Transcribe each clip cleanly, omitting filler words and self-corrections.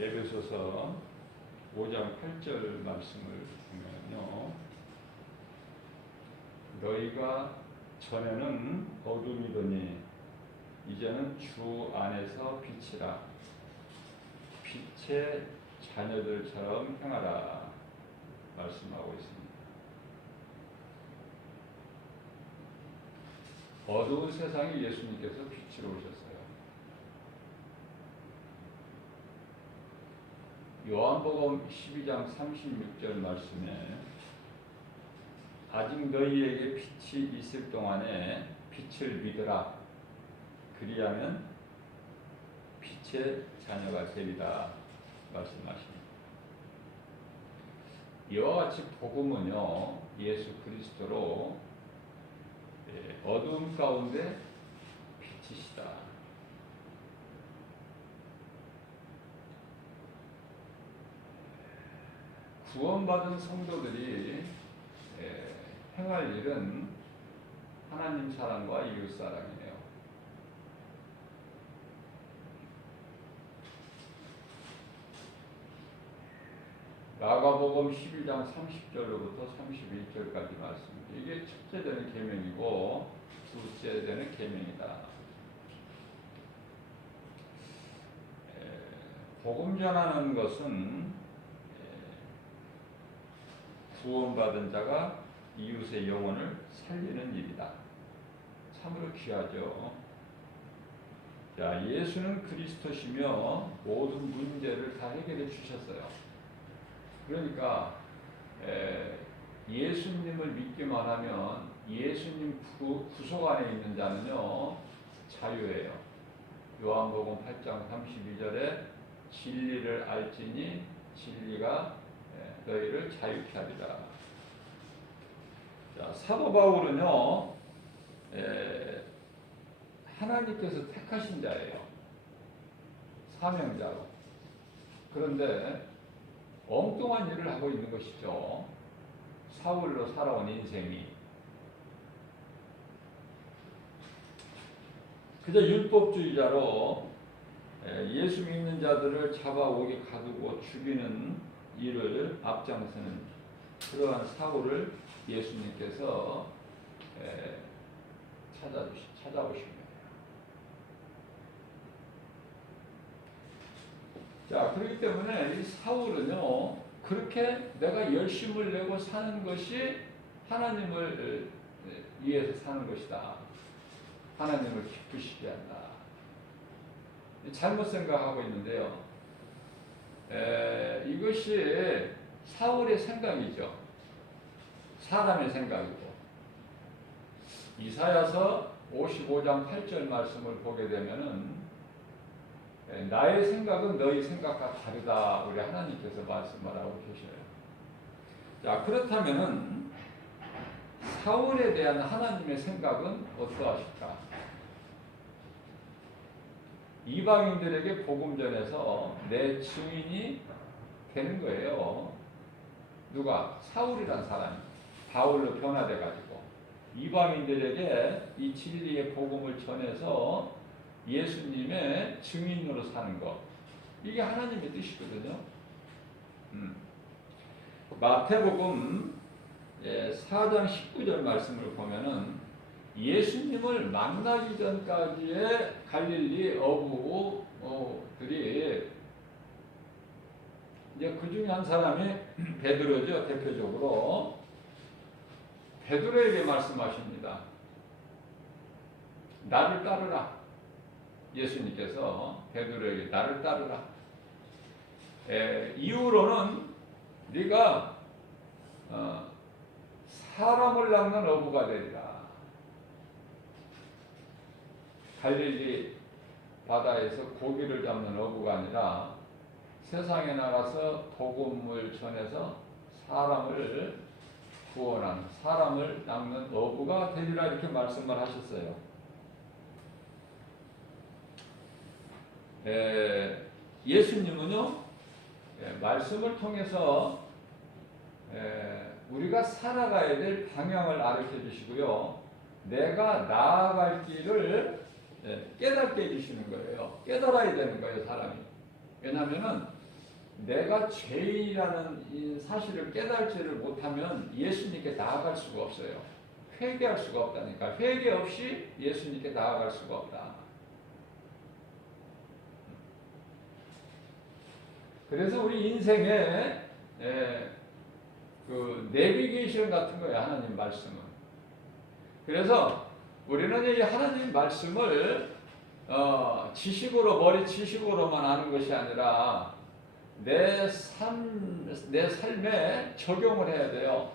에베소서 5장 8절 말씀을 보면요, 너희가 전에는 어둠이더니 이제는 주 안에서 빛이라, 빛의 자녀들처럼 행하라 말씀하고 있습니다. 어두운 세상에 예수님께서 빛으로 오셨어요. 요한복음 12장 36절 말씀에 아직 너희에게 빛이 있을 동안에 빛을 믿으라. 그리하면 빛의 자녀가 되리라 말씀하십니다. 이와 같이 복음은요, 예수 그리스도로 어두움 가운데 빛이시다. 구원받은 성도들이 행할 일은 하나님 사랑과 이웃 사랑이에요. 마가복음 11장 30절로부터 31절까지 말씀. 이게 첫째 되는 계명이고 둘째 되는 계명이다. 복음 전하는 것은 구원받은 자가 이웃의 영혼을 살리는 일이다. 참으로 귀하죠. 자, 예수는 그리스도시며 모든 문제를 다 해결해 주셨어요. 그러니까 예수님을 믿기만 하면 예수님 구속 안에 있는 자는요, 자유예요. 요한복음 8장 32절에 진리를 알지니 진리가 너희를 자유케 하리라. 자, 사도 바울은요, 하나님께서 택하신 자예요. 사명자로. 그런데 엉뚱한 일을 하고 있는 것이죠. 사울로 살아온 인생이. 그저 율법주의자로 예수 믿는 자들을 잡아오게 가두고 죽이는 일을 앞장서는 그러한 사울을 예수님께서 찾아오신 거예요. 자, 그렇기 때문에 이 사울은요, 그렇게 내가 열심을 내고 사는 것이 하나님을 위해서 사는 것이다. 하나님을 기쁘시게 한다. 잘못 생각하고 있는데요. 이것이 사울의 생각이죠. 사람의 생각이고. 이사야서 55장 8절 말씀을 보게 되면은 나의 생각은 너희 생각과 다르다. 우리 하나님께서 말씀을 하고 계셔요. 자, 그렇다면은 사울에 대한 하나님의 생각은 어떠하실까? 이방인들에게 복음 전해서 내 증인이 되는 거예요. 누가? 사울이란 사람이 바울로 변화돼 가지고 이방인들에게 이 진리의 복음을 전해서 예수님의 증인으로 사는 것. 이게 하나님의 뜻이거든요. 마태복음 4장 19절 말씀을 보면은 예수님을 만나기 전까지의 갈릴리 어부들이 이제 그 중에 한 사람이 베드로죠. 대표적으로 베드로에게 말씀하십니다. 나를 따르라. 예수님께서 베드로에게 나를 따르라. 이후로는 네가 사람을 낚는 어부가 되리라. 갈릴리 바다에서 고기를 잡는 어부가 아니라 세상에 나가서 복음을 전해서 사람을 구원하는, 사람을 낚는 어부가 되리라 이렇게 말씀을 하셨어요. 예수님은요, 말씀을 통해서 우리가 살아가야 될 방향을 가르쳐 주시고요, 내가 나아갈 길을 깨닫게 해주시는 거예요. 깨달아야 되는 거예요, 사람이. 왜냐하면은 내가 죄인이라는 이 사실을 깨달지를 못하면 예수님께 나아갈 수가 없어요. 회개할 수가 없다니까. 회개 없이 예수님께 나아갈 수가 없다. 그래서 우리 인생에 그 내비게이션 같은 거예요. 하나님 말씀은. 그래서 우리는 이 하나님 말씀을 지식으로 머리 지식으로만 아는 것이 아니라 내 삶에 적용을 해야 돼요.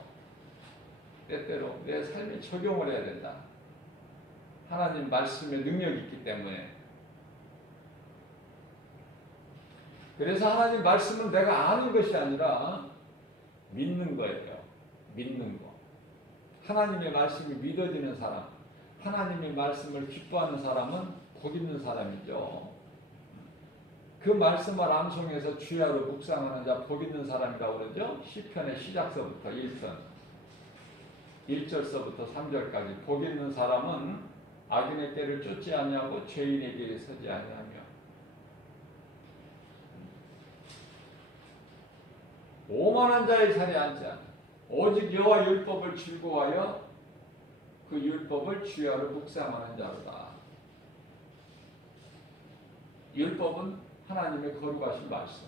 때때로 내 삶에 적용을 해야 된다. 하나님 말씀의 능력이 있기 때문에. 그래서 하나님 말씀은 내가 아는 것이 아니라 믿는 거예요. 믿는 거. 하나님의 말씀이 믿어지는 사람, 하나님의 말씀을 기뻐하는 사람은 복 있는 사람이죠. 그 말씀을 암송해서 주야로 묵상하는 자 복 있는 사람이라고 그러죠. 시편의 시작서부터 1편 1절서부터 3절까지 복 있는 사람은 악인의 때를 쫓지 아니하고 죄인의 길에 서지 아니하며 오만한 자의 자리에 앉지 않아 오직 여호와 율법을 즐거워하여 그 율법을 주야로 묵상하는 자로다. 율법은 하나님의 거룩하신 말씀.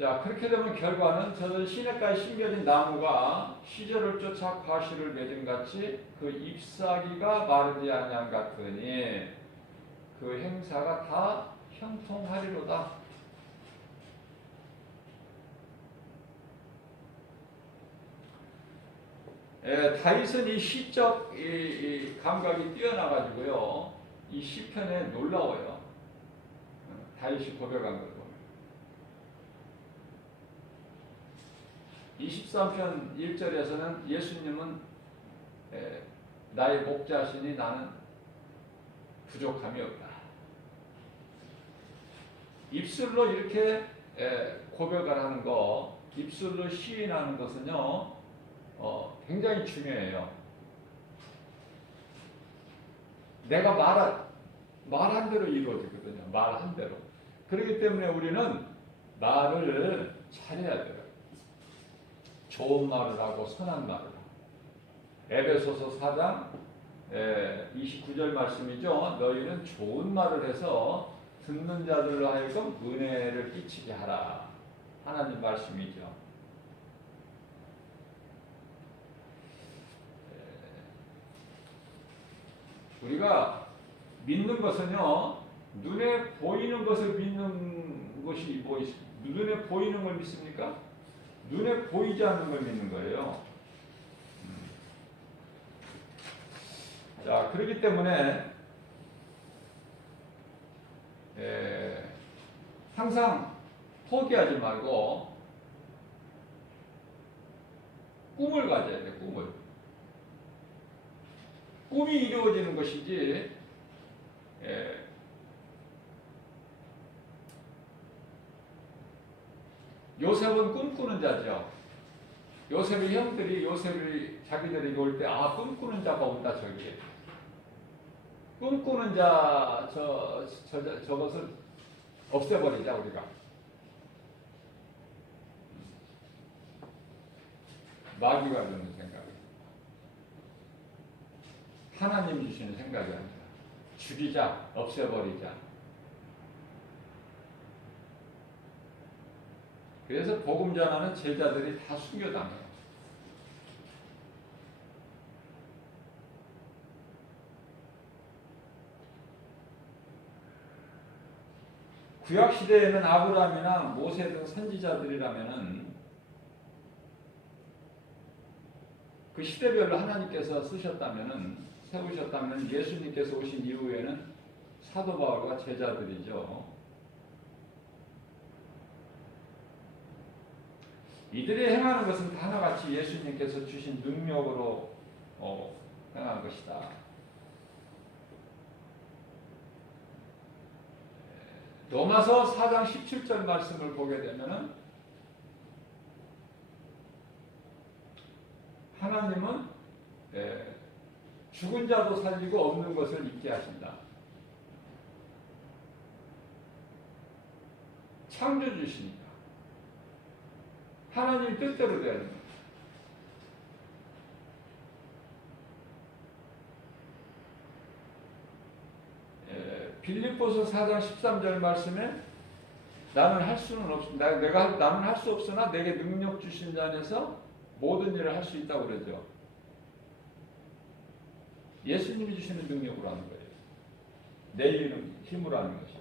자, 그렇게 되면 결과는 저는 시냇가에 심겨진 나무가 시절을 쫓아 과실을 맺은 같이 그 잎사귀가 마르지 아니함 같으니 그 행사가 다 형통하리로다. 다윗은 이 시적 감각이 뛰어나가지고요. 이 시편에 놀라워요. 다윗이 고백한 걸 보면. 23편 1절에서는 예수님은 나의 목자시니 나는 부족함이 없다. 입술로 이렇게 고백을 하는 거, 입술로 시인하는 것은요, 굉장히 중요해요. 내가 말한 대로 이루어지거든요. 말한 대로. 그렇기 때문에 우리는 말을 잘해야 돼요. 좋은 말을 하고 선한 말을 하고. 에베소서 4장 29절 말씀이죠. 너희는 좋은 말을 해서 듣는 자들로 하여금 은혜를 끼치게 하라. 하나님 말씀이죠. 우리가 믿는 것은요, 눈에 보이는 것을 믿는 것이 뭐 있습니까? 눈에 보이는 걸 믿습니까? 눈에 보이지 않는 걸 믿는 거예요. 자, 그렇기 때문에 항상 포기하지 말고 꿈을 가져야 돼, 꿈을. 꿈이 이루어지는 것이지, 요셉은 꿈꾸는 자죠. 요셉의 형들이 요셉이 자기들에게 올 때, 아, 꿈꾸는 자가 온다, 저기에. 꿈꾸는 자, 저것을 없애버리자, 우리가. 마귀가 주는 생각. 하나님 주시는 생각이 아니라 죽이자, 없애버리자. 그래서 복음 전하는 제자들이 다 순교당해요. 구약 시대에는 아브라함이나 모세 등 선지자들이라면은 그 시대별로 하나님께서 쓰셨다면은 세우셨다면 예수님께서 오신 이후에는 사도 바울과 제자들이죠. 이들이 행하는 것은 다 하나같이 예수님께서 주신 능력으로 행한 것이다. 로마서 4장 17절 말씀을 보게 되면은 하나님은 죽은 자도 살리고 없는 것을 있게 하신다. 창조주시니까 하나님 뜻대로 되는 거예요. 빌립보서 4장 13절 말씀에 나는 할 수는 없, 나는 할 수 없으나 내게 능력 주신 자 안에서 모든 일을 할 수 있다고 그러죠. 예수님이 주시는 능력으로 하는 거예요. 내 힘으로 하는 것이죠.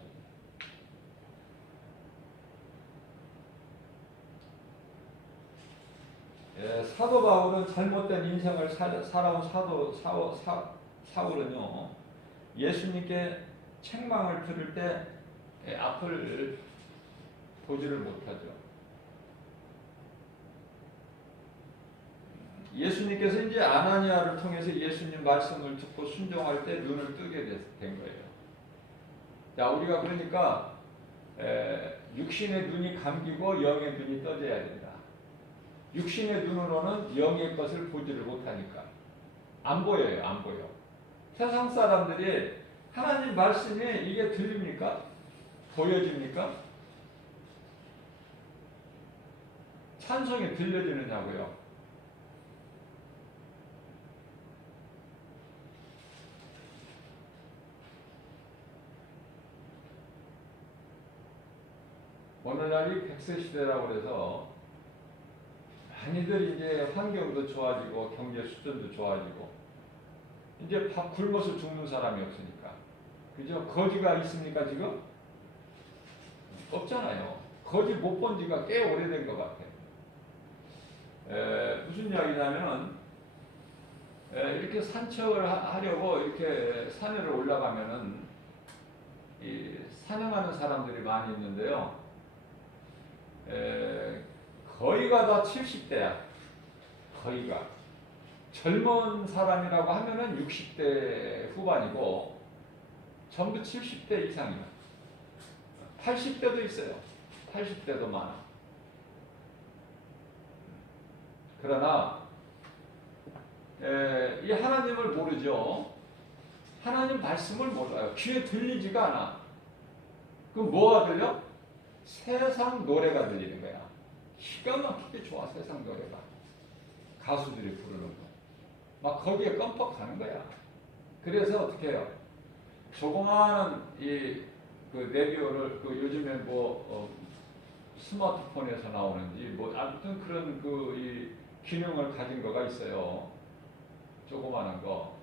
사도 바울은 잘못된 인생을 살아온 사울은요, 예수님께 책망을 들을 때 앞을 보지를 못하죠. 예수님께서 이제 아나니아를 통해서 예수님 말씀을 듣고 순종할 때 눈을 뜨게 된 거예요. 자, 우리가 그러니까 육신의 눈이 감기고 영의 눈이 떠져야 된다. 육신의 눈으로는 영의 것을 보지를 못하니까 안 보여요. 안 보여. 세상 사람들이 하나님 말씀이 이게 들립니까? 보여집니까? 찬송이 들려지느냐고요. 오늘날이 100세 시대라고 그래서 많이들 이제 환경도 좋아지고 경제 수준도 좋아지고 이제 밥 굶어서 죽는 사람이 없으니까, 그죠? 거지가 있습니까 지금? 없잖아요. 거지 못 본 지가 꽤 오래된 것 같아요. 무슨 이야기냐면은 이렇게 산책을 하려고 이렇게 산에를 올라가면은 이 산행하는 사람들이 많이 있는데요. 거의가 다 70대야. 거의가. 젊은 사람이라고 하면은 60대 후반이고 전부 70대 이상이야. 80대도 있어요. 80대도 많아. 그러나 이 하나님을 모르죠. 하나님 말씀을 몰라요. 귀에 들리지가 않아. 그럼 뭐가 들려? 세상 노래가 들리는 거야. 기가 막히게 좋아, 세상 노래가. 가수들이 부르는 거. 막 거기에 껌뻑 가는 거야. 그래서 어떻게 해요? 조그마한 그 라디오를 요즘에 스마트폰에서 나오는지 아무튼 그런 이 기능을 가진 거가 있어요. 조그마한 거.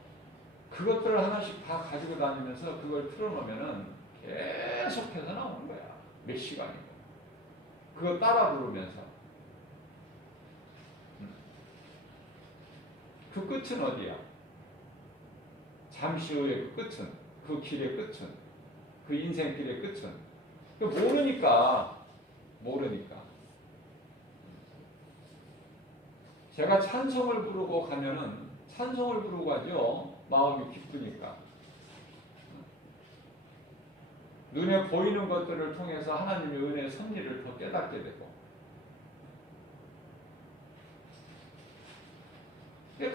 그것들을 하나씩 다 가지고 다니면서 그걸 틀어놓으면은 계속해서 나오는 거야. 몇 시간이고. 그거 따라 부르면서. 그 끝은 어디야? 잠시 후의 그 끝은, 그 길의 끝은, 그 인생길의 끝은. 모르니까. 제가 찬송을 부르고 가면은, 찬송을 부르고 가죠. 마음이 기쁘니까. 눈에 보이는 것들을 통해서 하나님의 은혜의 섭리를 더 깨닫게 되고,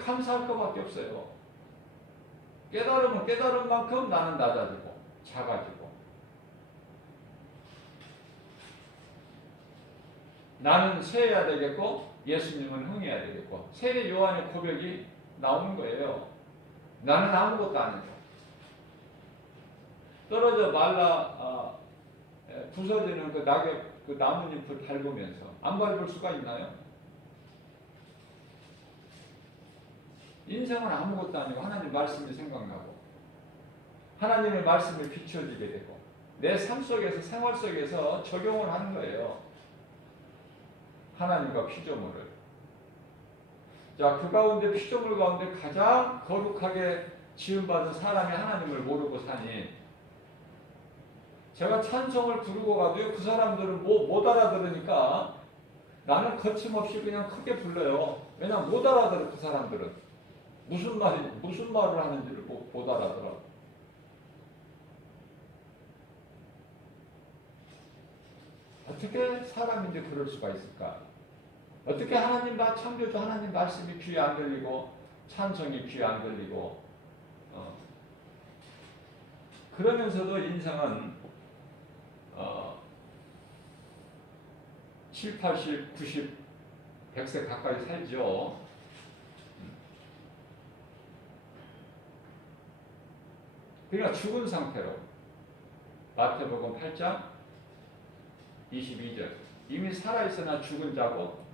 감사할 것밖에 없어요. 깨달으면 깨달은 만큼 나는 낮아지고 작아지고, 나는 쇠해야 되겠고 예수님은 흥해야 되겠고, 세례 요한의 고백이 나오는 거예요. 나는 아무것도 아니죠. 떨어져 말라 부서지는 그 낙엽, 그 나뭇잎을 밟으면서 안 밟을 수가 있나요? 인생은 아무것도 아니고 하나님 말씀이 생각나고 하나님의 말씀이 비춰지게 되고 내 삶 속에서, 생활 속에서 적용을 하는 거예요. 하나님과 피조물을. 자, 그 가운데 피조물 가운데 가장 거룩하게 지음받은 사람이 하나님을 모르고 사니, 제가 찬송을 부르고 가도요, 그 사람들은 못 알아들으니까 나는 거침없이 그냥 크게 불러요. 왜냐면 못 알아들어. 그 사람들은 무슨 말을 하는지를 못 알아들어. 어떻게 사람인지 그럴 수가 있을까? 어떻게 하나님 창조주 하나님 말씀이 귀에 안 들리고 찬송이 귀에 안 들리고 그러면서도 인생은 7, 80, 90, 100세 가까이 살죠. 그러니까 죽은 상태로 마태복음 8장 22절 이미 살아있으나 죽은 자고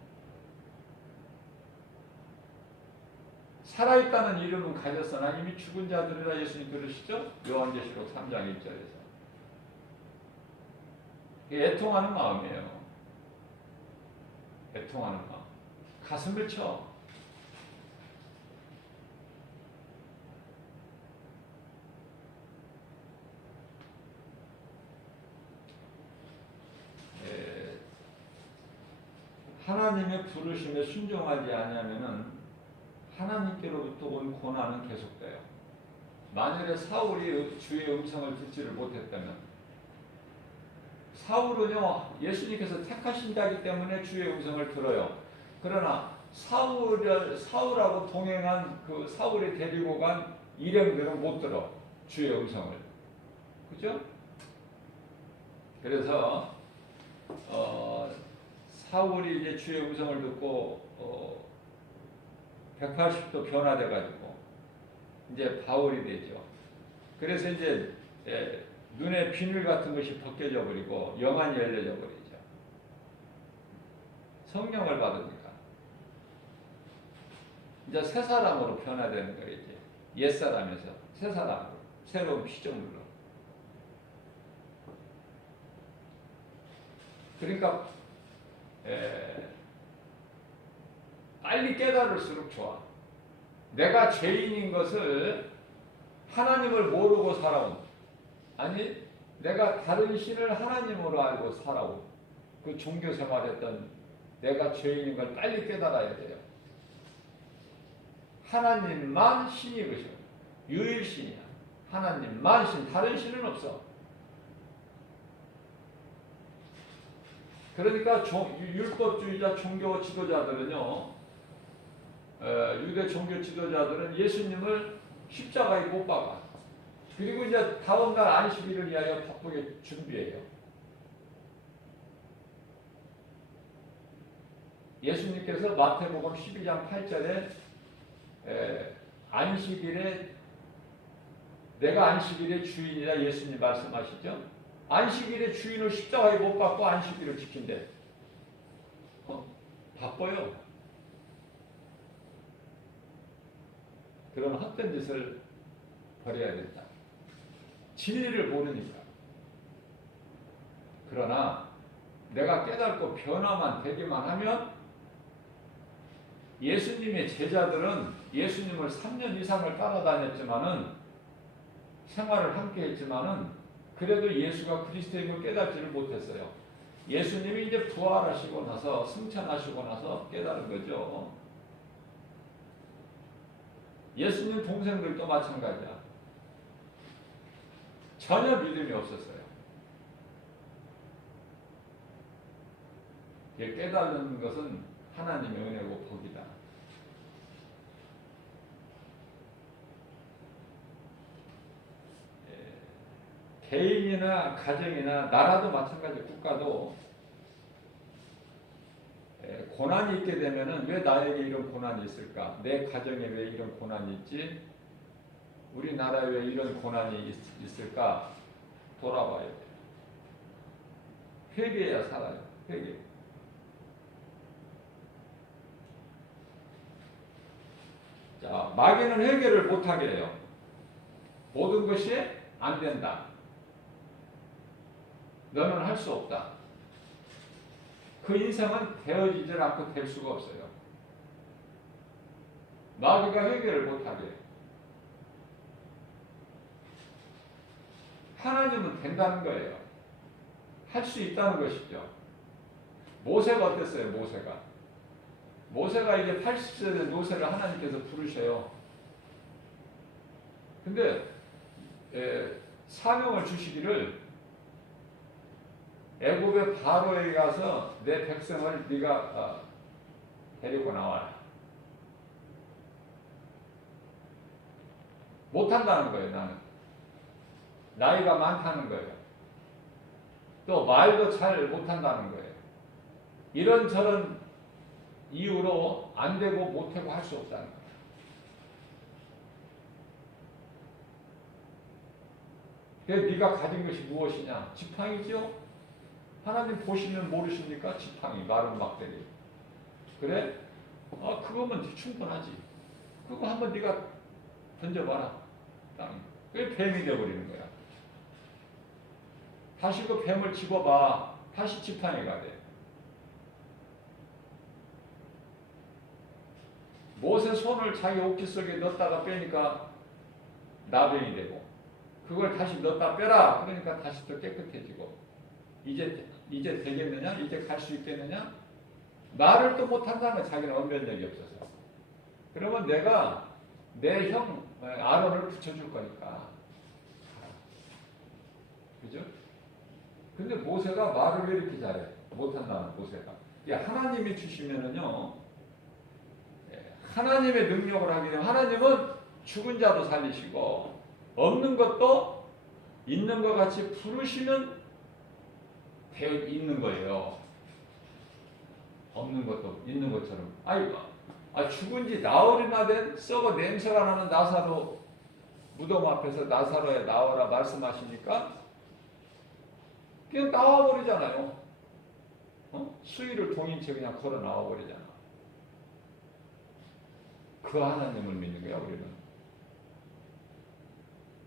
살아있다는 이름은 가졌으나 이미 죽은 자들이라 예수님 들으시죠? 요한계시록 3장 1절에서 애통하는 마음이에요. 애통하는 마음. 가슴을 쳐. 하나님의 부르심에 순종하지 아니하면은 하나님께로부터 온 고난은 계속돼요. 만일에 사울이 주의 음성을 듣지를 못했다면 사울은요 예수님께서 택하신 자이기 때문에 주의 음성을 들어요. 그러나 사울하고 동행한 그 사울이 데리고 간 일행들은 못 들어 주의 음성을. 그죠? 그래서 사울이 이제 주의 음성을 듣고 180도 변화돼 가지고 이제 바울이 되죠. 그래서 이제 눈에 비늘 같은 것이 벗겨져 버리고 영안이 열려져 버리죠. 성령을 받으니까 이제 새 사람으로 변화되는 거예요. 이제 옛 사람에서 새 사람으로 새로운 피조물로. 그러니까 빨리 깨달을수록 좋아. 내가 죄인인 것을 하나님을 모르고 살아온, 아니 내가 다른 신을 하나님으로 알고 살아온 그 종교 생활했던 내가 죄인인 걸 빨리 깨달아야 돼요. 하나님만 신이거든. 유일신이야. 하나님만 신, 다른 신은 없어. 그러니까 율법주의자 종교 지도자들은요, 유대 종교 지도자들은 예수님을 십자가에 못 박아. 그리고 이제 다음날 안식일을 위하여 바쁘게 준비해요. 예수님께서 마태복음 12장 8절에 안식일에 내가 안식일의 주인이라 예수님 말씀하시죠. 안식일의 주인을 십자가에 못 박고 안식일을 지킨대. 바빠요. 그런 헛된 짓을 버려야 된다. 진리를 모르니까. 그러나 내가 깨닫고 변화만 되기만 하면 예수님의 제자들은 예수님을 3년 이상을 따라다녔지만은 생활을 함께 했지만은 그래도 예수가 그리스도인 걸 깨닫지를 못했어요. 예수님이 이제 부활하시고 나서 승천하시고 나서 깨달은 거죠. 예수님 동생들도 마찬가지야. 전혀 믿음이 없었어요. 깨달는 것은 하나님의 은혜고 복이다. 개인이나 가정이나 나라도 마찬가지, 국가도 고난이 있게 되면은 왜 나에게 이런 고난이 있을까? 내 가정에 왜 이런 고난이 있지? 우리나라에 왜 이런 고난이 있을까? 돌아봐야 돼요. 회개해야 살아요. 회개. 자, 마귀는 회개를 못하게 해요. 모든 것이 안 된다. 너는 할 수 없다. 그 인생은 되어지질 않고 될 수가 없어요. 마귀가 회개를 못하게 해요. 하나님은 된다는 거예요. 할 수 있다는 것이죠. 모세가 어땠어요? 모세가 이제 80세 된 모세를 하나님께서 부르셔요. 근데 사명을 주시기를 애굽의 바로에 가서 내 백성을 네가 데리고 나와라. 못한다는 거예요. 나는 나이가 많다는 거예요. 또 말도 잘 못한다는 거예요. 이런저런 이유로 안 되고 못하고 할 수 없다는 거야. 그래서 네가 가진 것이 무엇이냐? 지팡이죠? 하나님 보시면 모르십니까? 지팡이, 마른 막대기. 그래? 그거면 충분하지. 그거 한번 네가 던져봐라. 그게 뱀이 되어버리는 거야. 다시 그 뱀을 집어봐. 다시 지팡이가 돼. 못의 손을 자기 옥지 속에 넣었다가 빼니까 나병이 되고, 그걸 다시 넣었다 빼라. 그러니까 다시 또 깨끗해지고. 이제 되겠느냐? 이제 갈 수 있겠느냐? 말을 또 못한다는 거야. 자기는 언변력이 없어서. 그러면 내가 내 형 아론을 붙여줄 거니까. 그죠? 근데 모세가 말을 왜 이렇게 잘해? 못한다는 모세가. 하나님이 주시면은요, 하나님의 능력을 하기 때문에 하나님은 죽은 자도 살리시고, 없는 것도 있는 것 같이 부르시면 되어 있는 거예요. 없는 것도 있는 것처럼. 죽은 지 나흘이나 된 썩어 냄새가 나는 나사로 무덤 앞에서 나사로에 나와라 말씀하시니까 그냥 나와버리잖아요. 수위를 동인 채 그냥 걸어 나와버리잖아. 그 하나님을 믿는 거야, 우리는.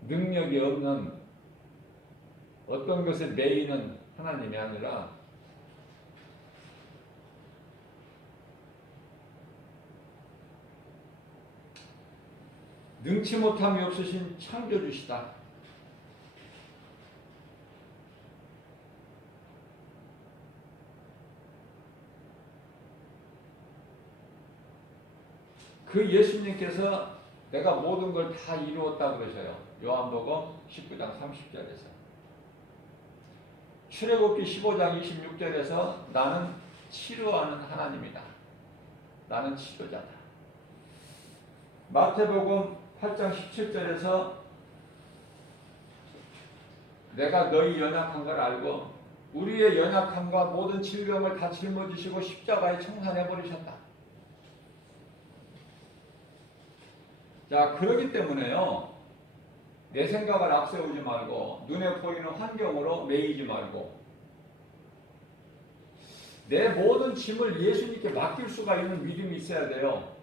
능력이 없는 어떤 것에 매이는 하나님이 아니라 능치 못함이 없으신 창조주시다. 그 예수님께서 내가 모든 걸 다 이루었다 그러셔요. 요한복음 19장 30절에서. 출애굽기 15장 26절에서 나는 치료하는 하나님이다. 나는 치료자다. 마태복음 8장 17절에서 내가 너희 연약한 걸 알고 우리의 연약함과 모든 질병을 다 짊어지시고 십자가에 청산해 버리셨다. 자, 그렇기 때문에요, 내 생각을 앞세우지 말고 눈에 보이는 환경으로 매이지 말고 내 모든 짐을 예수님께 맡길 수가 있는 믿음이 있어야 돼요.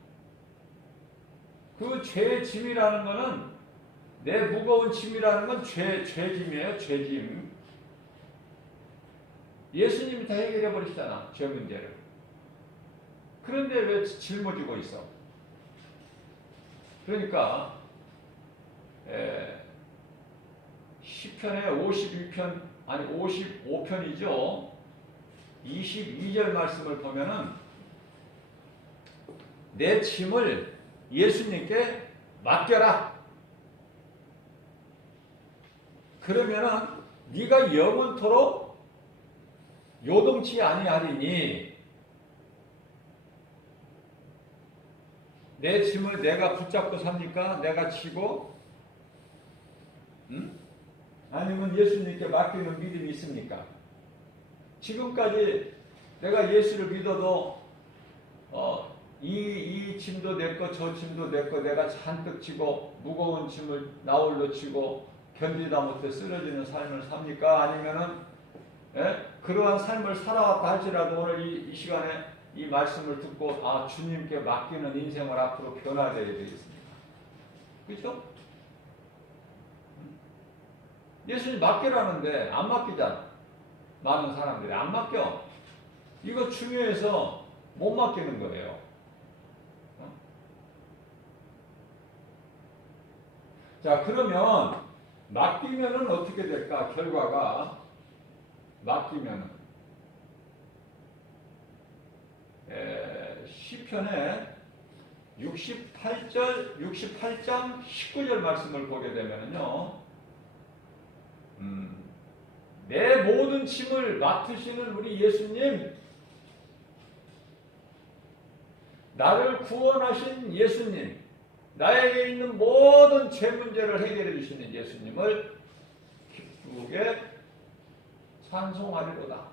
그 죄의 짐이라는 거는, 내 무거운 짐이라는 건 죄짐이에요. 죄짐. 예수님이 다 해결해 버리시잖아, 죄 문제를. 그런데 왜 짊어지고 있어? 그러니까 시편의 51편, 아니 55편이죠. 22절 말씀을 보면은 내 짐을 예수님께 맡겨라. 그러면은 네가 영원토록 요동치 아니하리니, 내 짐을 내가 붙잡고 삽니까? 내가 지고? 아니면 예수님께 맡기는 믿음이 있습니까? 지금까지 내가 예수를 믿어도 이 짐도 내거, 저 짐도 내거, 내가 잔뜩 지고 무거운 짐을 나홀로 지고 견디다 못해 쓰러지는 삶을 삽니까? 아니면은 그러한 삶을 살아왔다 할지라도 오늘 이 시간에 이 말씀을 듣고 주님께 맡기는 인생을 앞으로 변화되어야 되겠습니다. 그렇죠? 예수님 맡기라는데 안 맡기잖아. 많은 사람들이 안 맡겨. 이거 중요해서 못 맡기는 거예요. 자, 그러면 맡기면은 어떻게 될까? 결과가 맡기면은 시편의 68장 19절 말씀을 보게 되면요, 내 모든 짐을 맡으시는 우리 예수님, 나를 구원하신 예수님, 나에게 있는 모든 죄 문제를 해결해 주시는 예수님을 기쁘게 찬송하리로다.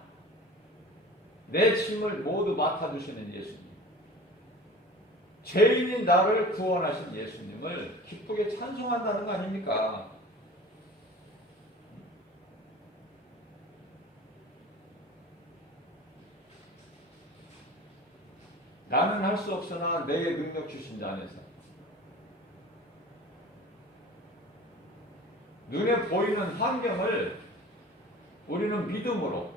내 짐을 모두 맡아주시는 예수님, 죄인인 나를 구원하신 예수님을 기쁘게 찬송한다는 거 아닙니까? 나는 할 수 없으나 내게 능력 주신 자 안에서 눈에 보이는 환경을 우리는 믿음으로,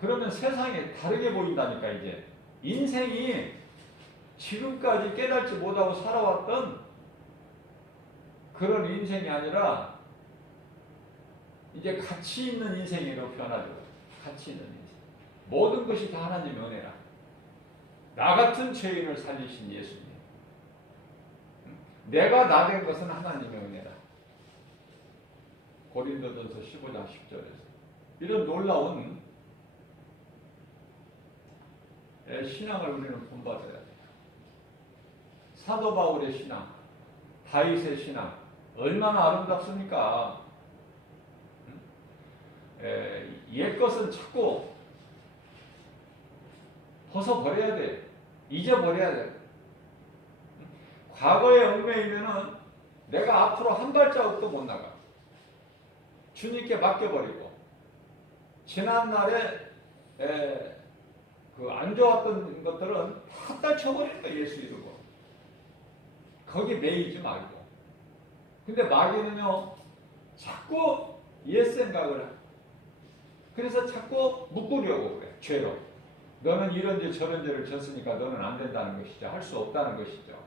그러면 세상이 다르게 보인다니까. 이제 인생이 지금까지 깨닫지 못하고 살아왔던 그런 인생이 아니라 이제 가치 있는 인생으로 변하죠. 가치 있는 인생. 모든 것이 다 하나님의 은혜라. 나 같은 죄인을 살리신 예수님. 내가 나 된 것은 하나님의 은혜라. 고린도전서 15장 10절에서 이런 놀라운 신앙을 우리는 본받아야 돼요. 사도 바울의 신앙, 다윗의 신앙 얼마나 아름답습니까? 옛것은 자꾸 벗어버려야 돼. 잊어버려야 돼. 과거에 얽매이면은 내가 앞으로 한 발자국도 못 나가. 주님께 맡겨버리고 지난날에 그 안 좋았던 것들은 다 떨쳐버리는 거야. 예수 이루고 거기 매이지 말고. 근데 마귀는요 자꾸 옛 생각을 해. 그래서 자꾸 묶으려고 그래. 죄로. 너는 이런 죄 저런 죄를 졌으니까 너는 안 된다는 것이죠. 할 수 없다는 것이죠.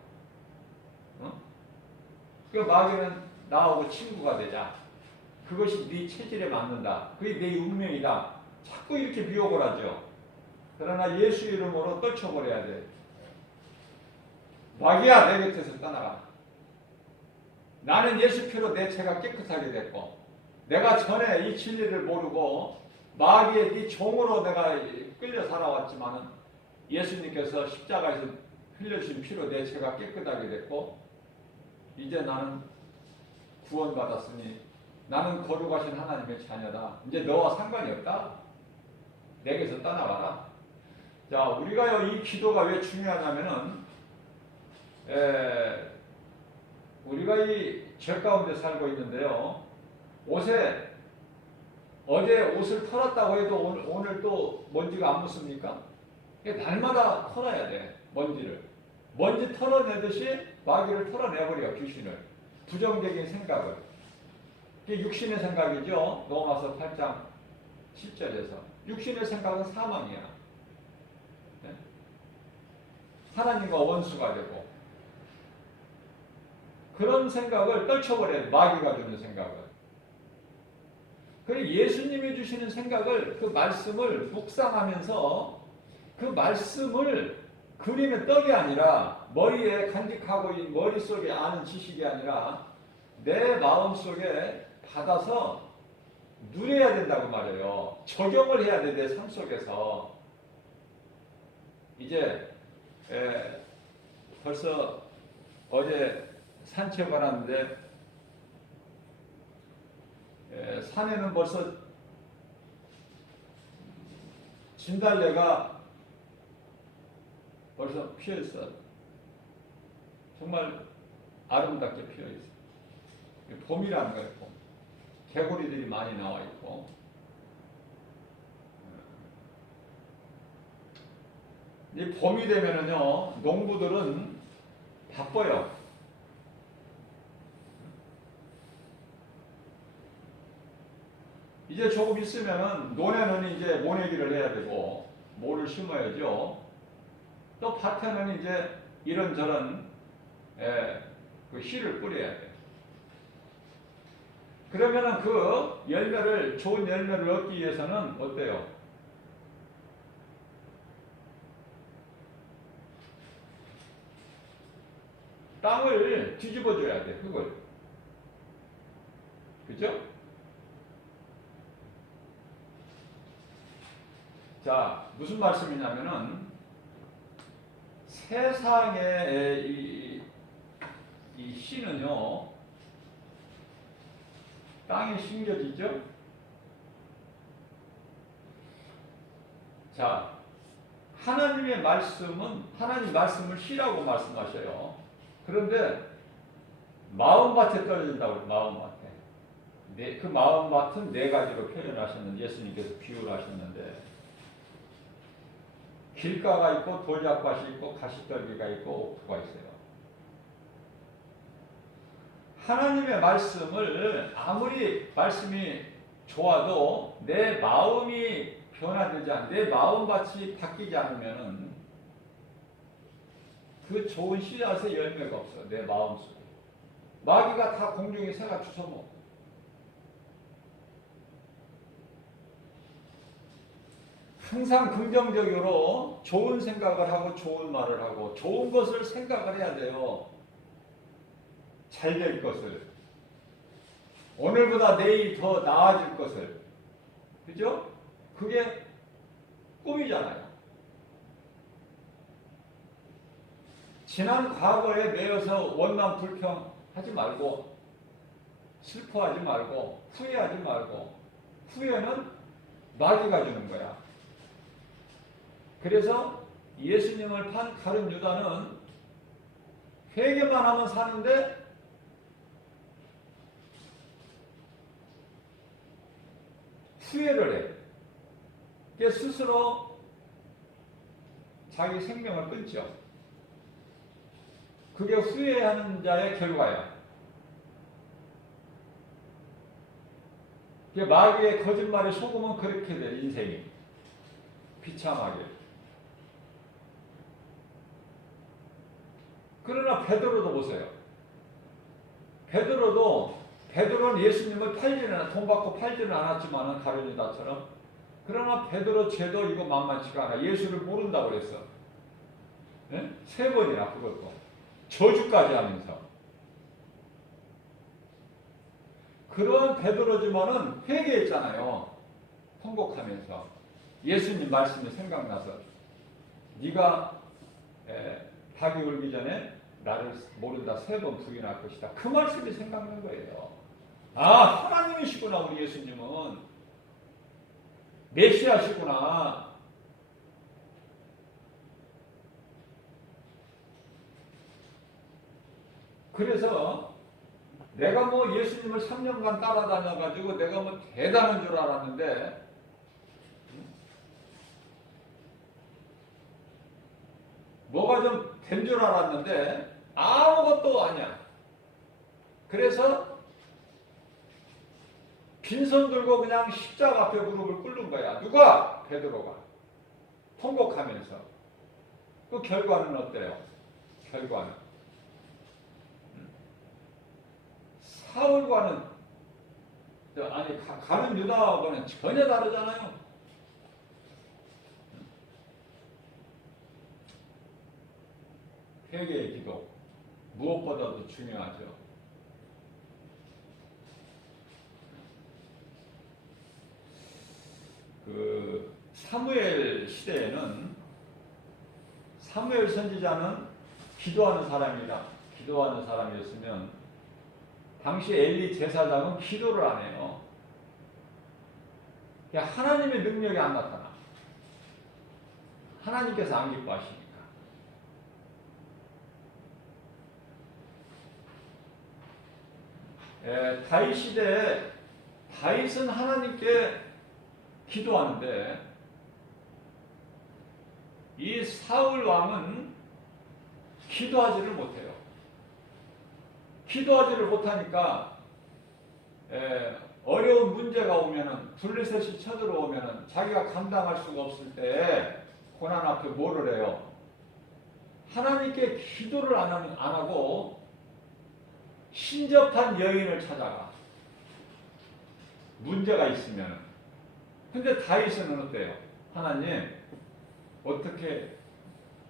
그 마귀는 나하고 친구가 되자. 그것이 네 체질에 맞는다. 그게 네 운명이다. 자꾸 이렇게 미혹을 하죠. 그러나 예수 이름으로 떨쳐버려야 돼. 마귀야, 내 곁에서 떠나가. 나는 예수 피로 내 죄가 깨끗하게 됐고, 내가 전에 이 진리를 모르고 마귀의 네 종으로 내가 끌려 살아왔지만은 예수님께서 십자가에서 흘려주신 피로 내 죄가 깨끗하게 됐고, 이제 나는 구원받았으니 나는 거룩하신 하나님의 자녀다. 이제 너와 상관이 없다. 내게서 떠나가라. 자, 우리가 이 기도가 왜 중요하냐면은 우리가 이 죄 가운데 살고 있는데요. 어제 옷을 털었다고 해도 오늘 또 먼지가 안 묻습니까? 날마다 털어야 돼. 먼지 털어내듯이 마귀를 털어내버려. 귀신을. 부정적인 생각을. 이게 육신의 생각이죠. 로마서 8장 10절에서 육신의 생각은 사망이야. 네? 하나님과 원수가 되고 그런 생각을 떨쳐버려야 돼. 마귀가 주는 생각을. 그리고 예수님이 주시는 생각을, 그 말씀을 묵상하면서 그 말씀을 그림의 떡이 아니라 머리에 간직하고 있는 머릿속에 아는 지식이 아니라 내 마음속에 받아서 누려야 된다고 말해요. 적용을 해야 돼. 내 삶 속에서. 이제 벌써 어제 산책을 하는데 산에는 벌써 진달래가 벌써 피어있어. 정말 아름답게 피어있어. 봄이라는 거예요. 봄. 개구리들이 많이 나와 있고. 이 봄이 되면은요, 농부들은 바빠요. 이제 조금 있으면은 논에는 이제 모내기를 해야 되고, 모를 심어야죠. 또 밭에는 이제 이런저런 그 씨를 뿌려야 돼. 그러면은 그 열매를, 좋은 열매를 얻기 위해서는 어때요? 땅을 뒤집어줘야 돼, 흙을. 그죠? 자, 무슨 말씀이냐면은 세상의 이 씨는요, 땅에 심겨지죠? 자, 하나님의 말씀은 하나님 말씀을 쉬라고 말씀하셔요. 그런데 마음밭에 떨어진다고 마음밭에. 그 마음밭은 네 가지로 표현하셨는데 예수님께서 비유를 하셨는데 길가가 있고 돌짝밭이 있고 가시떨기가 있고 옥토가 있어요. 하나님의 말씀을 아무리 말씀이 좋아도 내 마음이 변화되지 않, 내 마음밭이 바뀌지 않으면은 그 좋은 씨앗의 열매가 없어요. 내 마음속에. 마귀가 다 공중에 새가 주워먹어. 항상 긍정적으로 좋은 생각을 하고 좋은 말을 하고 좋은 것을 생각을 해야 돼요. 잘 될 것을. 오늘보다 내일 더 나아질 것을. 그죠? 그게 꿈이잖아요. 지난 과거에 매여서 원망 불평하지 말고 슬퍼하지 말고 후회하지 말고 후회는 마귀가 주는 거야. 그래서 예수님을 판 가룟 유다는 회개만 하면 사는데 후회를 해. 그게 스스로 자기 생명을 끊죠. 그게 후회하는 자의 결과야. 그게 마귀의 거짓말에 속으면 그렇게 돼, 인생이. 비참하게. 그러나 베드로도 보세요. 베드로는 예수님을 돈 받고 팔지는 않았지만은 가룟 유다처럼. 그러나 베드로 죄도 이거 만만치가 않아. 예수를 모른다고 그랬어. 네? 3번이나 그것도. 저주까지 하면서. 그런 베드로지만은 회개했잖아요. 통곡하면서. 예수님 말씀이 생각나서 네가 닭이 울기 전에 나를 모른다 3번 부인할 것이다. 그 말씀이 생각난 거예요. 아, 하나님이시구나. 우리 예수님은 메시아시구나. 그래서 내가 뭐 예수님을 3년간 따라다녀가지고 내가 뭐 대단한 줄 알았는데 뭐가 좀 된 줄 알았는데 아무것도 아니야. 그래서 빈손 들고 그냥 십자가 앞에 무릎을 꿇는 거야. 누가? 베드로가. 통곡하면서. 그 결과는 어때요? 결과는. 사울과는, 아니, 가룟 유다하고는 전혀 다르잖아요. 회개의 기도. 무엇보다도 중요하죠. 그 사무엘 시대에는 사무엘 선지자는 기도하는 사람이다. 기도하는 사람이었으면 당시 엘리 제사장은 기도를 안 해요. 하나님의 능력이 안 나타나. 하나님께서 안 기뻐하시니까. 다윗 시대에 다윗은 하나님께 기도하는데 이 사울 왕은 기도하지를 못해요. 기도하지를 못하니까 어려운 문제가 오면은 블레셋이 쳐들어오면은 자기가 감당할 수가 없을 때 고난 앞에 뭐를 해요? 하나님께 기도를 안 하고 신접한 여인을 찾아가. 문제가 있으면. 근데 다윗은 어때요? 하나님,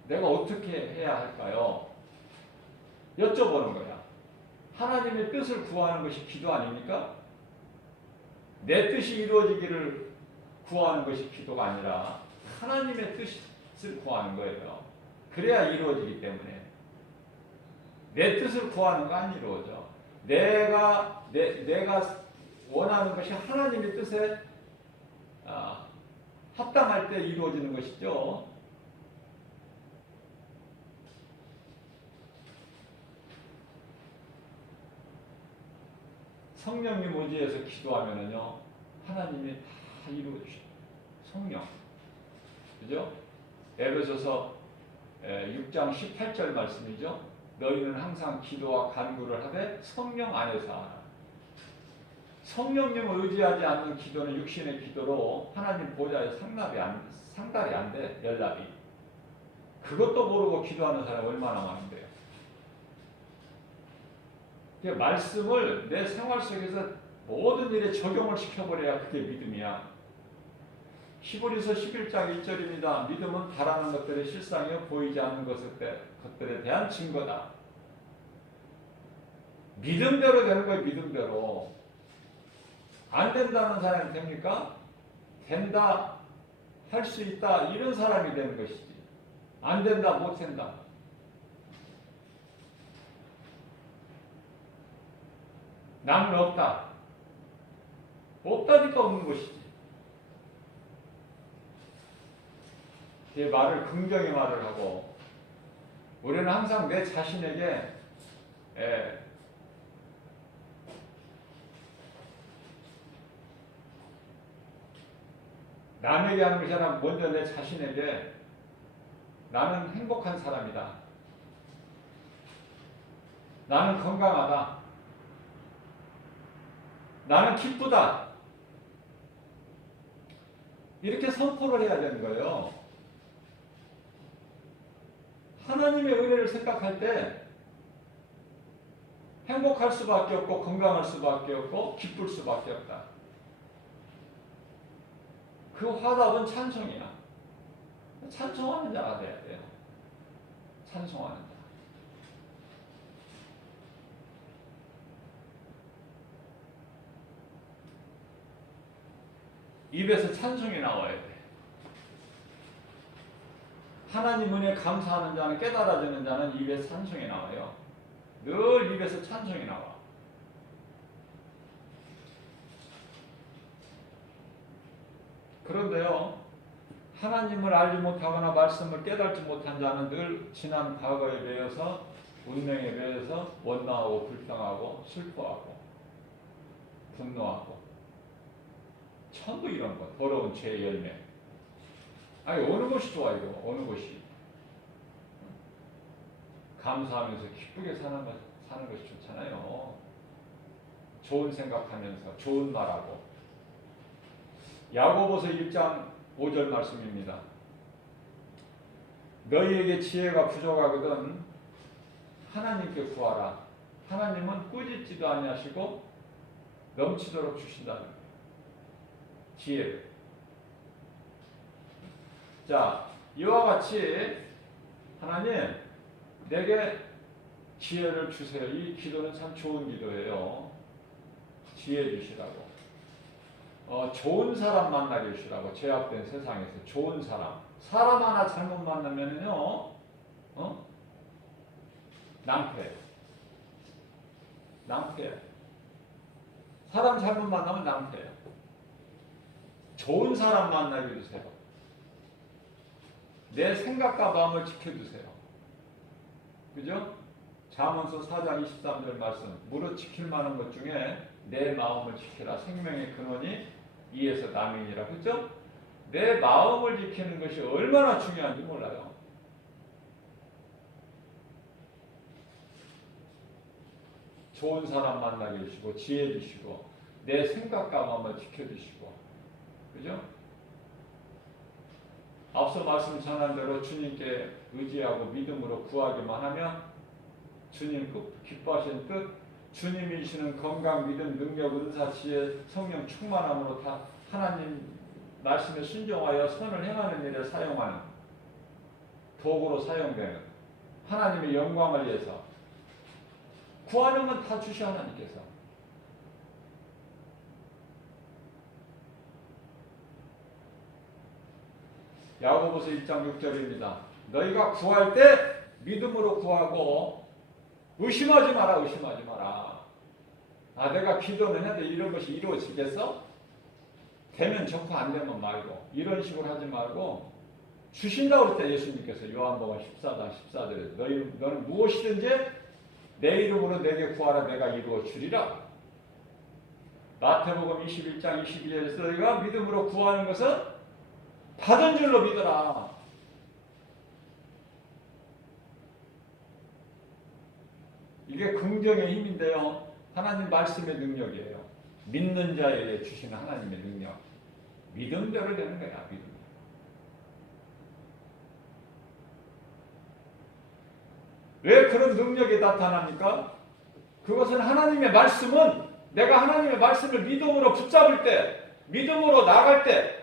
내가 어떻게 해야 할까요? 여쭤보는 거야. 하나님의 뜻을 구하는 것이 기도 아닙니까? 내 뜻이 이루어지기를 구하는 것이 기도가 아니라 하나님의 뜻을 구하는 거예요. 그래야 이루어지기 때문에. 내 뜻을 구하는 거 안 이루어져. 내가 원하는 것이 하나님의 뜻에 합당할 때 이루어지는 것이죠. 성령님 의지해서 기도하면은요, 하나님이 다 이루어주셔요. 성령. 그죠? 에베소서 6장 18절 말씀이죠. 너희는 항상 기도와 간구를 하되 성령 안에서 하라. 성령님을 의지하지 않는 기도는 육신의 기도로 하나님 보좌에 상달이 안 돼, 연락이. 그것도 모르고 기도하는 사람이 얼마나 많은데요. 말씀을 내 생활 속에서 모든 일에 적용을 시켜버려야 그게 믿음이야. 히브리서 11장 1절입니다. 믿음은 바라는 것들의 실상이요 보이지 않는 것들에 대한 증거다. 믿음대로 되는 거예요. 믿음대로. 안 된다는 사람이 됩니까? 된다, 할 수 있다, 이런 사람이 되는 것이지. 안 된다, 못 된다. 남은 없다. 없다니까 없는 것이지. 제 말을 긍정의 말을 하고, 우리는 항상 내 자신에게 남에게 하는 것이 아니라 먼저 내 자신에게 나는 행복한 사람이다. 나는 건강하다. 나는 기쁘다. 이렇게 선포를 해야 되는 거예요. 하나님의 은혜를 생각할 때 행복할 수밖에 없고 건강할 수밖에 없고 기쁠 수밖에 없다. 그 화답은 찬송이야. 찬송하는 자가 돼야 돼요. 찬송하는 자. 입에서 찬송이 나와야 돼. 하나님 은혜에 감사하는 자는, 깨달아지는 자는 입에서 찬송이 나와요. 늘 입에서 찬송이 나와. 그런데요, 하나님을 알지 못하거나 말씀을 깨닫지 못한 자는 늘 지난 과거에 매여서, 운명에 매여서 원망하고 불평하고 슬퍼하고 분노하고 전부 이런 것, 더러운 죄의 열매. 아니, 어느 것이 좋아요? 어느 것이? 감사하면서 기쁘게 사는 것이 좋잖아요. 좋은 생각하면서 좋은 말하고. 야고보서 1장 5절 말씀입니다. 너희에게 지혜가 부족하거든 하나님께 구하라. 하나님은 꾸짖지도 아니하시고 넘치도록 주신다는 거예요. 지혜를. 자, 이와 같이 하나님 내게 지혜를 주세요. 이 기도는 참 좋은 기도예요. 지혜 주시라고. 좋은 사람 만나게 해주시라고. 죄악된 세상에서 좋은 사람. 사람 하나 잘못 만나면요, 낭패. 사람 잘못 만나면 낭패예요. 좋은 사람 만나게 해주세요. 내 생각과 마음을 지켜주세요. 그죠? 잠언서 4장 23절 말씀. 무릇 지킬 만한 것 중에 내 마음을 지키라. 생명의 근원이 이에서 남이니라. 그죠? 내 마음을 지키는 것이 얼마나 중요한지 몰라요. 좋은 사람 만나게 해주시고 지혜 주시고 내 생각과 마음을 지켜주시고. 그죠? 앞서 말씀 전한 대로 주님께 의지하고 믿음으로 구하기만 하면 주님 기뻐하신 뜻, 주님이 주시는 건강, 믿음, 능력, 은사, 지혜, 성령 충만함으로 다 하나님 말씀에 순종하여 선을 행하는 일에 사용하는 도구로 사용되는 하나님의 영광을 위해서 구하는 건 다 주셔. 하나님께서. 야고보서 1장 6절입니다. 너희가 구할 때 믿음으로 구하고 의심하지 마라. 의심하지 마라. 아, 내가 기도는 해도 이런 것이 이루어지겠어? 되면 좋고 안 되면 말고 이런 식으로 하지 말고 주신다고 그랬다. 예수님께서 요한복음 14장 14절에 너는 무엇이든지 내 이름으로 내게 구하라 내가 이루어 주리라. 마태복음 21장 22절에서 너희가 믿음으로 구하는 것은 받은 줄로 믿어라. 이게 긍정의 힘인데요. 하나님 말씀의 능력이에요. 믿는 자에게 주시는 하나님의 능력. 믿음대로 되는 거야. 믿음. 왜 그런 능력이 나타납니까? 그것은 하나님의 말씀은 내가 하나님의 말씀을 믿음으로 붙잡을 때, 믿음으로 나갈 때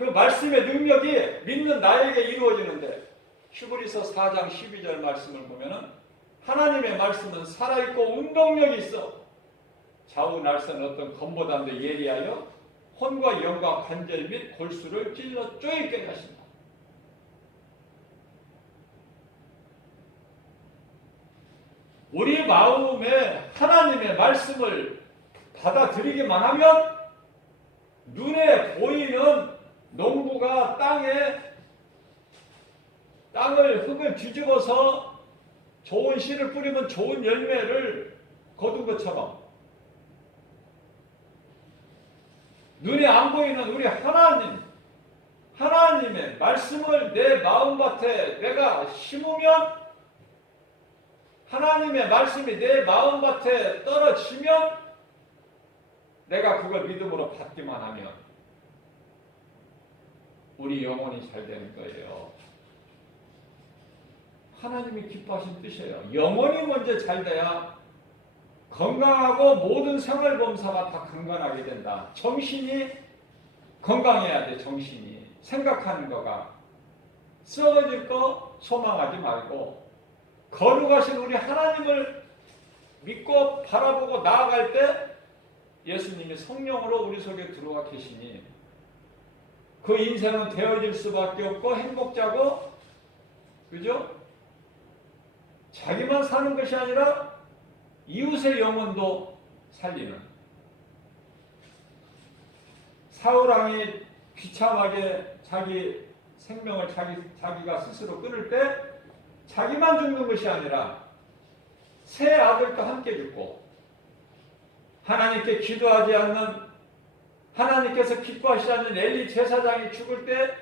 그 말씀의 능력이 믿는 나에게 이루어지는데 히브리서 4장 12절 말씀을 보면은 하나님의 말씀은 살아있고 운동력이 있어 좌우 날선 어떤 검보다도 예리하여 혼과 영과 관절 및 골수를 찔러 쪼이게 하신다. 우리 마음에 하나님의 말씀을 받아들이기만 하면 눈에 보이는 농부가 흙을 뒤집어서 좋은 씨를 뿌리면 좋은 열매를 거둔 것처럼 눈에 안 보이는 우리 하나님의 말씀을 내 마음밭에 내가 심으면 하나님의 말씀이 내 마음밭에 떨어지면 내가 그걸 믿음으로 받기만 하면 우리 영혼이 잘 되는 거예요. 하나님이 기뻐하신 뜻이에요. 영혼이 먼저 잘 돼야 건강하고 모든 생활범사가 다 건강하게 된다. 정신이 건강해야 돼. 정신이 생각하는 거가 썩어질 거 소망하지 말고 거룩하신 우리 하나님을 믿고 바라보고 나아갈 때 예수님이 성령으로 우리 속에 들어와 계시니 그 인생은 되어질 수밖에 없고 행복자고, 그죠? 자기만 사는 것이 아니라 이웃의 영혼도 살리는. 사울왕이 귀참하게 자기 생명을 자기가 스스로 끊을 때 자기만 죽는 것이 아니라 세 아들과 함께 죽고 하나님께 기도하지 않는 하나님께서 기뻐하시지 않는 엘리 제사장이 죽을 때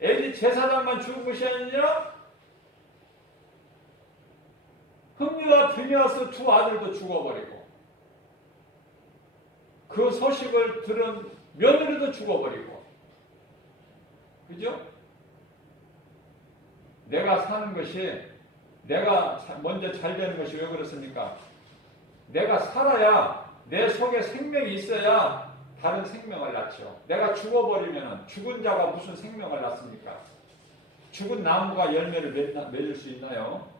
엘리 제사장만 죽은 것이 아니라 흠리와 비냐스 두 아들도 죽어버리고 그 소식을 들은 며느리도 죽어버리고, 그죠? 내가 사는 것이 내가 먼저 잘 되는 것이 왜 그렇습니까? 내가 살아야 내 속에 생명이 있어야 다른 생명을 낳죠. 내가 죽어버리면 죽은 자가 무슨 생명을 낳습니까? 죽은 나무가 열매를 맺을 수 있나요?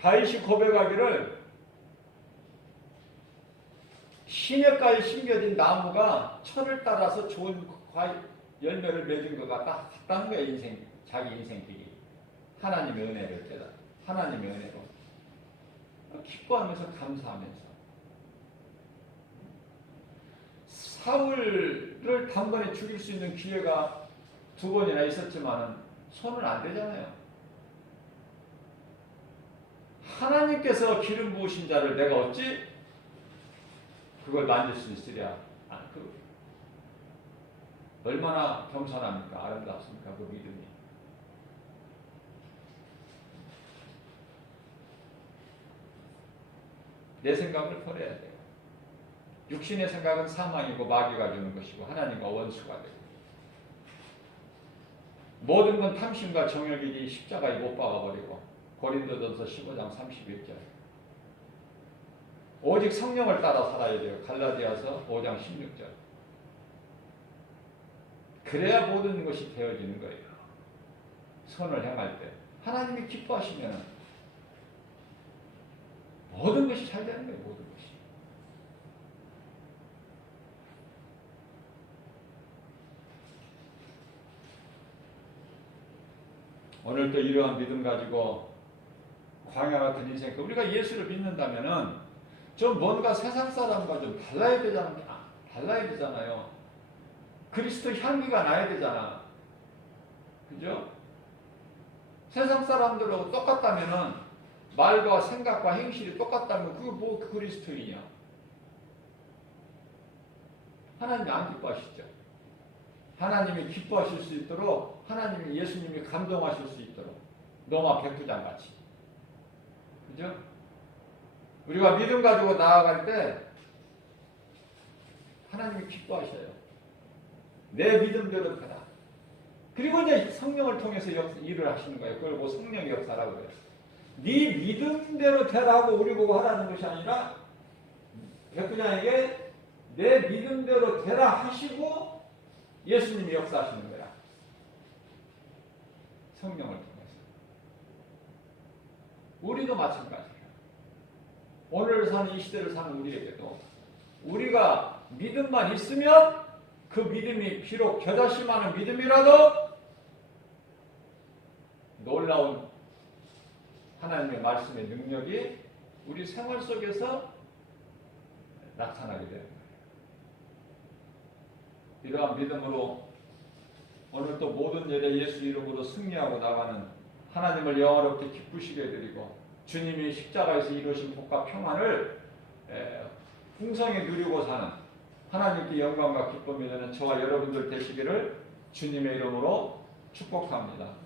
다윗이 고백하기를 시냇가에 심겨진 나무가 철을 따라서 좋은 열매를 맺은 것 같다는 거예요. 자기 인생 길이. 하나님의 은혜를 깨달아. 하나님의 은혜로. 기뻐하면서 감사하면서. 사울을 단번에 죽일 수 있는 기회가 2번이나 있었지만 손은 안 되잖아요. 하나님께서 기름 부으신 자를 내가 어찌 그걸 만질 수 있으랴. 얼마나 겸손합니까? 아름답습니까? 그 믿음이. 내 생각을 버려야 돼요. 육신의 생각은 사망이고 마귀가 주는 것이고 하나님과 원수가 되고 모든 건 탐심과 정욕이니 십자가에 못 박아버리고 고린도전서 15장 31절 오직 성령을 따라 살아야 돼요. 갈라디아서 5장 16절 그래야 모든 것이 되어지는 거예요. 선을 행할 때 하나님이 기뻐하시면 모든 것이 잘 되는 거예요. 모든 것이. 오늘도 이러한 믿음 가지고 광야 같은 인생, 우리가 예수를 믿는다면은 좀 뭔가 세상 사람과 좀 달라야 되잖아요. 그리스도 향기가 나야 되잖아. 그죠? 세상 사람들하고 똑같다면은 말과 생각과 행실이 똑같다면 그게 뭐 그리스도이냐? 하나님이 안 기뻐하시죠. 하나님이 기뻐하실 수 있도록 하나님이 예수님이 감동하실 수 있도록 노마 백부장같이. 그죠? 우리가 믿음 가지고 나아갈 때 하나님이 기뻐하셔요. 내 믿음대로 되라. 그리고 이제 성령을 통해서 일을 하시는 거예요. 그걸 뭐 성령의 역사라고 그래요. 네 믿음대로 되라고 우리 보고 하라는 것이 아니라 백부장에게 내 믿음대로 되라 하시고 예수님이 역사하시는 거야. 성령을 통해서. 우리도 마찬가지야. 오늘 사는 이 시대를 사는 우리에게도 우리가 믿음만 있으면 그 믿음이 비록 겨자씨만한 믿음이라도 놀라운 하나님의 말씀의 능력이 우리 생활 속에서 나타나게 되는 거예요. 이러한 믿음으로 오늘 또 모든 일에 예수 이름으로 승리하고 나가는 하나님을 영원롭게 기쁘시게 해드리고 주님이 십자가에서 이루신 복과 평안을 풍성히 누리고 사는 하나님께 영광과 기쁨이 되는 저와 여러분들 되시기를 주님의 이름으로 축복합니다.